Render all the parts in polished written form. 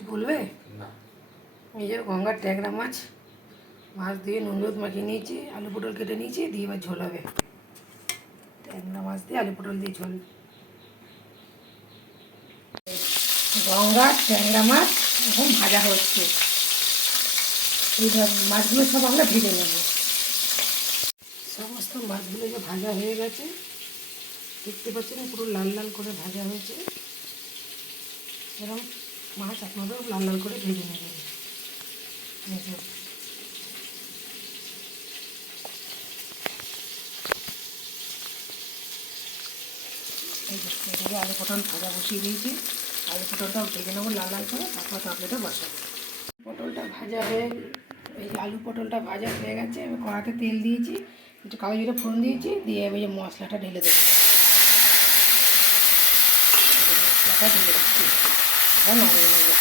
কিছু বলবে না। এই যে গঙ্গার ট্যাংরা মাছ মাছ দিয়ে নুন হলুদ মাখিয়ে নিয়েছি, আলু পটল কেটে নিয়েছি, দিয়ে এবার ঝোল হবে। ট্যাংরা মাছ দিয়ে আলু পটল দিয়ে ঝোল। গঙ্গার ট্যাংরা মাছ এখন ভাজা হচ্ছে। এই মাছগুলো সব আমরা ভেজে নেব। সমস্ত মাছগুলো যে ভাজা হয়ে গেছে, দেখতে পাচ্ছেন পুরো লাল লাল করে ভাজা হয়েছে। এরকম মাছ আপনারাও লাল লাল করে ভেজে নেবেন। এদিকে আলু পটল ভাজা বসিয়ে দিয়েছি। আলু পটলটাও ভেজে নেবো লাল লাল করে, তারপর তরকারিটা বসাবো। পটলটা ভাজা হয়ে এই যে আলু পটলটা ভাজা হয়ে গেছে। আমি কড়াতে তেল দিয়েছি, একটু কালো জিরে ফোড়ন দিয়েছি, দিয়ে ওই যে মশলাটা ঢেলে দেবো। মশলাটা ঢেলে দিচ্ছি, এবার নাড়িয়ে নেবো।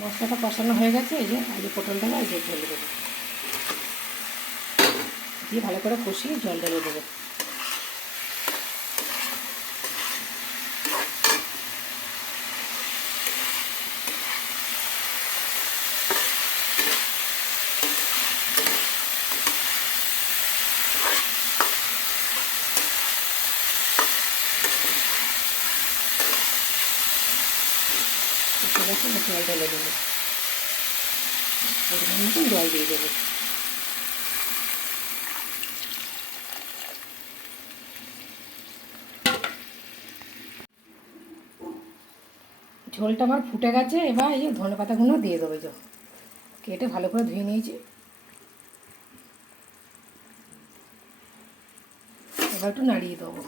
মশলাটা কষানো হয়ে গেছে, এই যে আলু পটলটা এই যে ঢেলে দেবো, দিয়ে ভালো করে কষিয়ে জল ঢেলে দেবো। জল ঢেলে দেবো, পরিমাণ মতন জল দিয়ে দেবো। ঝোলটা আমার ফুটে গেছে। এবার এই যে ধনে পাতাগুলো দিয়ে দেবো, যে কেটে ভালো করে ধুয়ে নিয়েছি। এবার একটু নাড়িয়ে দেবো।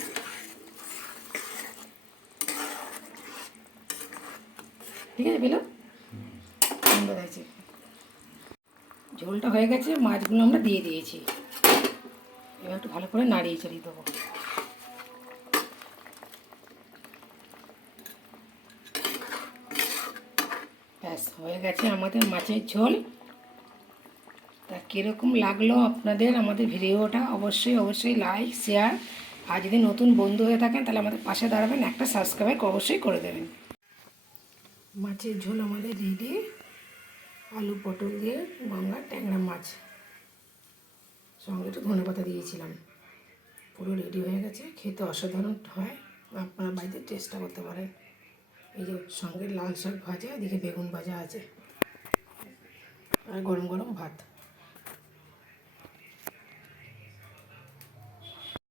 ঠিক আছে, পেলো সুন্দর হয়েছে। ঝোলটা হয়ে গেছে, মাছগুলো আমরা দিয়ে দিয়েছি। এবার একটু ভালো করে নাড়িয়ে চাড়িয়ে দেবো। ব্যাস হয়ে গেছে আমাদের মাছের ঝোল। তা কীরকম লাগলো আপনাদের আমাদের ভিডিওটা অবশ্যই লাইক শেয়ার, আর যদি নতুন বন্ধু হয়ে থাকেন তাহলে আমাদের পাশে দাঁড়াবেন, একটা সাবস্ক্রাইব অবশ্যই করে দেবেন। মাছের ঝোল আমাদের রেডি। আলু পটল দিয়ে গঙ্গার ট্যাংরা মাছ, সঙ্গে একটু ধনেপাতা দিয়েছিলাম। পুরো রেডি হয়ে গেছে, খেতে অসাধারণ হয়। আপনারা বাড়িতে চেষ্টা করতে পারেন। এই যে সঙ্গে লাল শাক ভাজা, এদিকে বেগুন ভাজা আছে, আর গরম গরম ভাত।